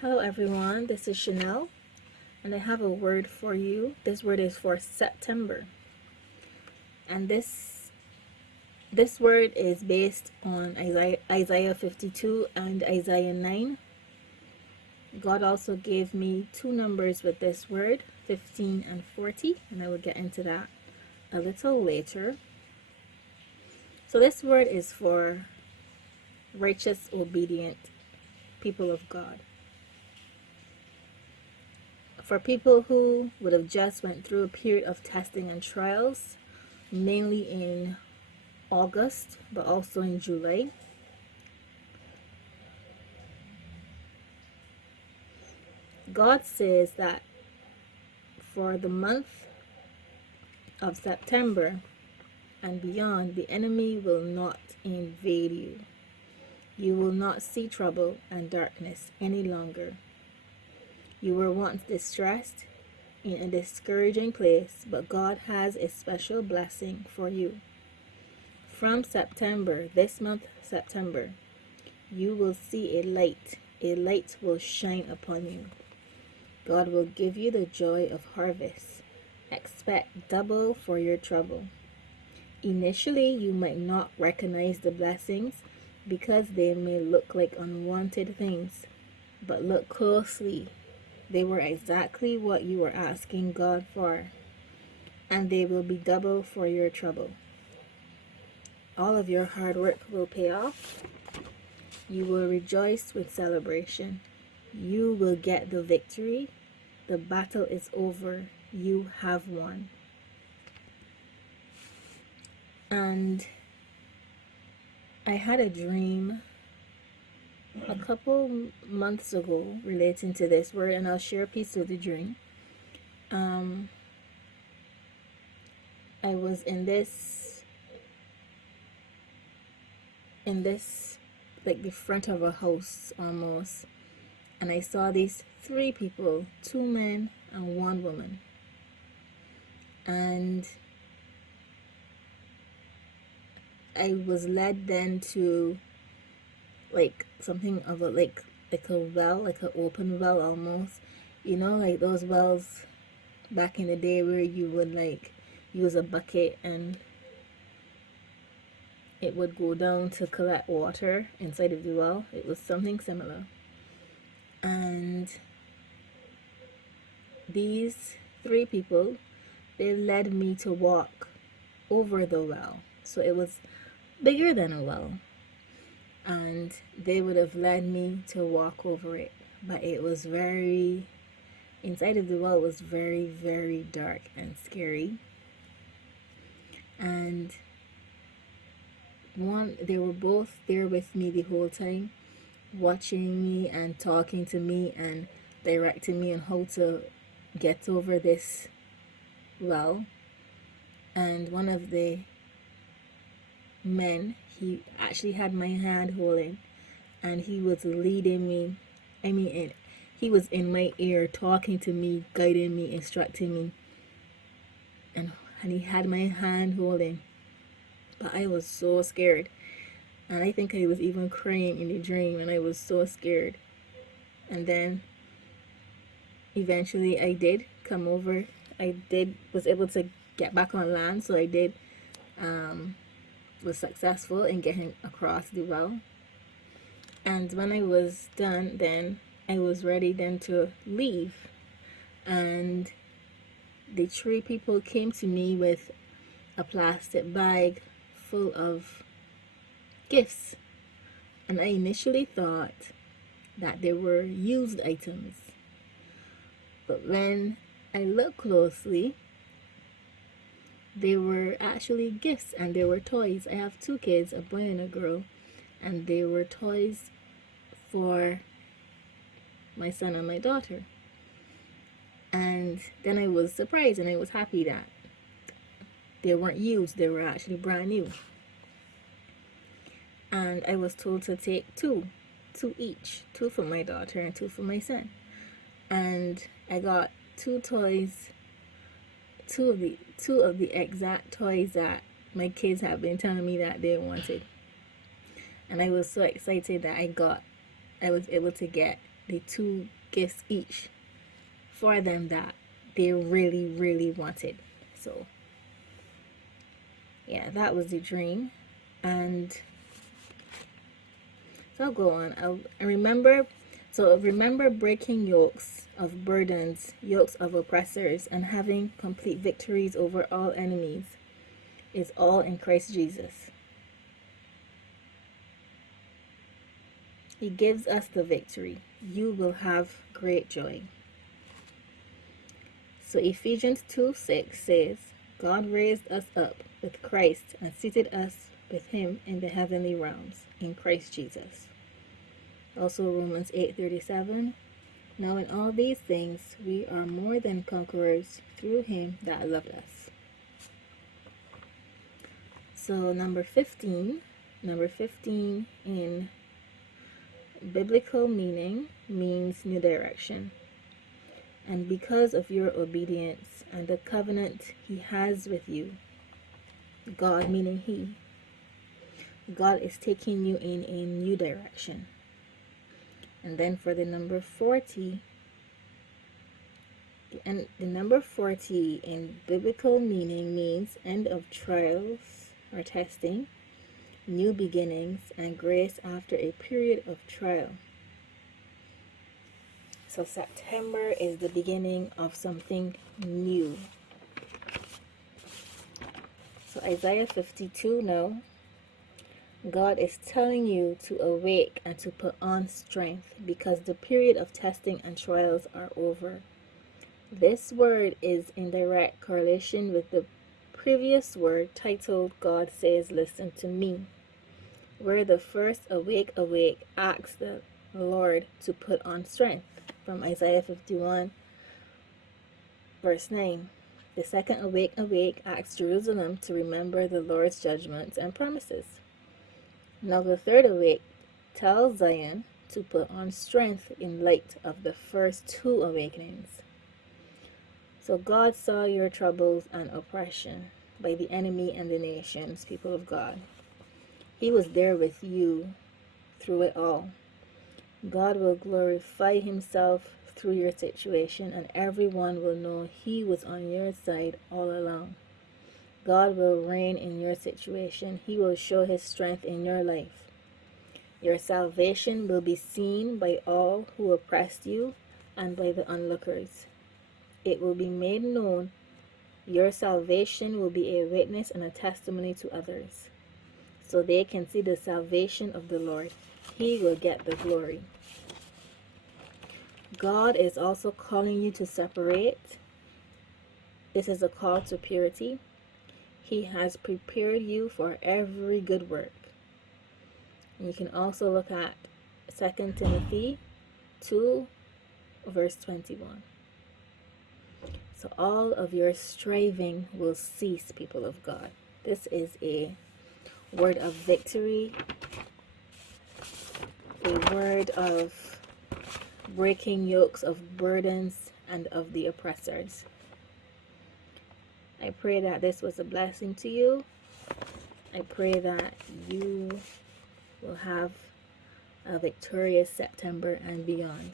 Hello everyone, this is Chanel, and I have a word for you. This word is for September, and this word is based on Isaiah 52 and Isaiah 9. God also gave me two numbers with this word, 15 and 40, and I will get into that a little later. So this word is for righteous, obedient people of God. For people who would have just went through a period of testing and trials, mainly in August, but also in July. God says that for the month of September and beyond, the enemy will not invade you. You will not see trouble and darkness any longer. You were once distressed, in a discouraging place, but God has a special blessing for you. From September, this month, September, you will see a light. A light will shine upon you. God will give you the joy of harvest. Expect double for your trouble. Initially, you might not recognize the blessings because they may look like unwanted things, but look closely. They were exactly what you were asking God for, and they will be double for your trouble. All of your hard work will pay off. You will rejoice with celebration. You will get the victory. The battle is over. You have won. And I had a dream a couple months ago relating to this word, and I'll share a piece of the dream. I was in this like the front of a house almost, and I saw these three people, two men and one woman, and I was led then to like something of a like a well, like an open well almost, like those wells back in the day where you would like use a bucket and it would go down to collect water inside of the well. It was something similar. And these three people, they led me to walk over the well. So it was bigger than a well. And they would have led me to walk over it. But it was inside of the well was very, very dark and scary. And they were both there with me the whole time, watching me and talking to me and directing me on how to get over this well. And one of the men, he actually had my hand holding, and he was leading me. He was in my ear talking to me, guiding me, instructing me, and he had my hand holding. But I was so scared, and I think I was even crying in the dream, and I was so scared. And then eventually I did come over. Was able to get back on land, so I did was successful in getting across the well. And when I was done, then I was ready then to leave, and the three people came to me with a plastic bag full of gifts, and I initially thought that they were used items, but when I looked closely, they were actually gifts, and they were toys. I have two kids, a boy and a girl, and they were toys for my son and my daughter. And then I was surprised, and I was happy that they weren't used, they were actually brand new. And I was told to take two each, two for my daughter and two for my son. And I got two toys, two of the exact toys that my kids have been telling me that they wanted. And I was so excited that I was able to get the 2 gifts each for them that they really, really wanted. So, yeah, that was the dream. And so I'll go on. Remember breaking yokes of burdens, yokes of oppressors, and having complete victories over all enemies is all in Christ Jesus. He gives us the victory. You will have great joy. So Ephesians 2:6 says, God raised us up with Christ and seated us with him in the heavenly realms in Christ Jesus. Also Romans 8:37, now in all these things we are more than conquerors through him that loved us. So number 15 in biblical meaning means new direction. And because of your obedience and the covenant he has with you, God, meaning he, God is taking you in a new direction. And then for the number 40, and the number 40 in biblical meaning means end of trials or testing, new beginnings, and grace after a period of trial. So September is the beginning of something new. So Isaiah 52 now, God is telling you to awake and to put on strength because the period of testing and trials are over. This word is in direct correlation with the previous word titled God Says Listen to Me, where the first awake asks the Lord to put on strength from Isaiah 51 verse 9. The second awake asks Jerusalem to remember the Lord's judgments and promises. Now the third awake tells Zion to put on strength in light of the first 2 awakenings. So God saw your troubles and oppression by the enemy and the nations, people of God. He was there with you through it all. God will glorify himself through your situation, and everyone will know he was on your side all along. God will reign in your situation. He will show his strength in your life. Your salvation will be seen by all who oppressed you and by the onlookers. It will be made known. Your salvation will be a witness and a testimony to others, so they can see the salvation of the Lord. He will get the glory. God is also calling you to separate. This is a call to purity. He has prepared you for every good work. And you can also look at 2 Timothy 2 verse 21. So all of your striving will cease, people of God. This is a word of victory, a word of breaking yokes of burdens and of the oppressors. I pray that this was a blessing to you. I pray that you will have a victorious September and beyond.